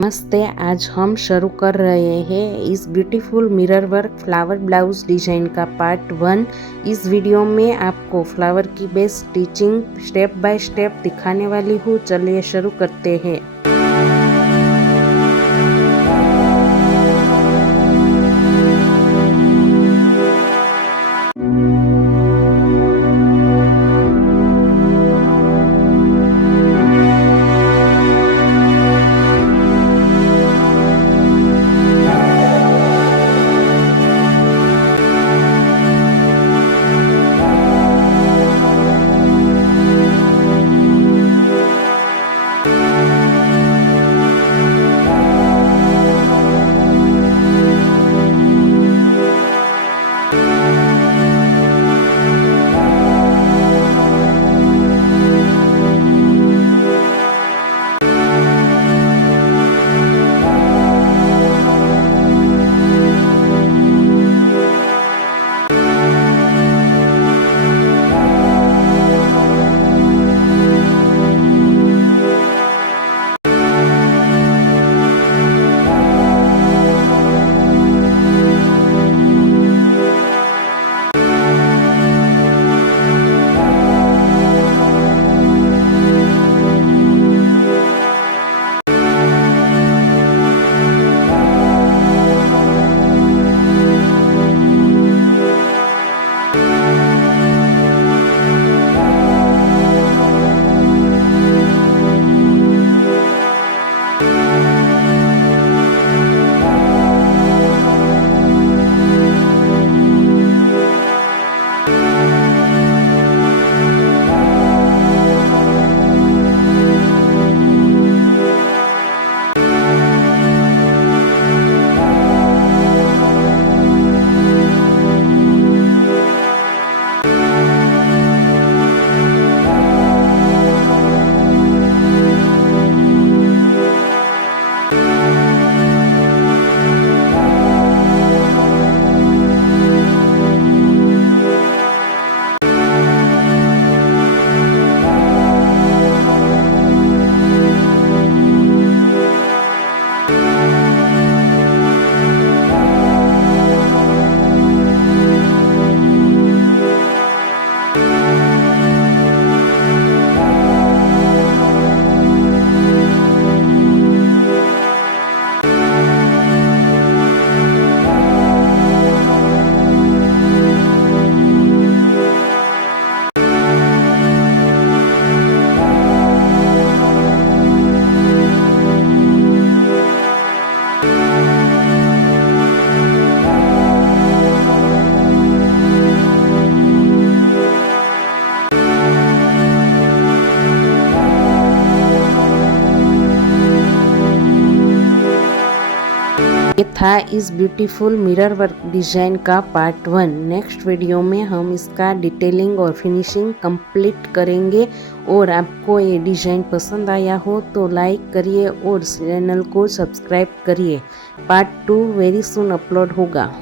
नमस्ते, आज हम शुरू कर रहे हैं इस beautiful mirror work flower blouse design का पार्ट 1। इस वीडियो में आपको फ्लावर की base stitching step by step दिखाने वाली हूँ। चलिए शुरू करते हैं। ये था इस ब्यूटीफुल मिरर वर्क डिजाइन का पार्ट 1। नेक्स्ट वीडियो में हम इसका डिटेलिंग और फिनिशिंग कंप्लीट करेंगे। और आपको ये डिजाइन पसंद आया हो तो लाइक करिए और चैनल को सब्सक्राइब करिए। पार्ट 2 वेरी सून अपलोड होगा।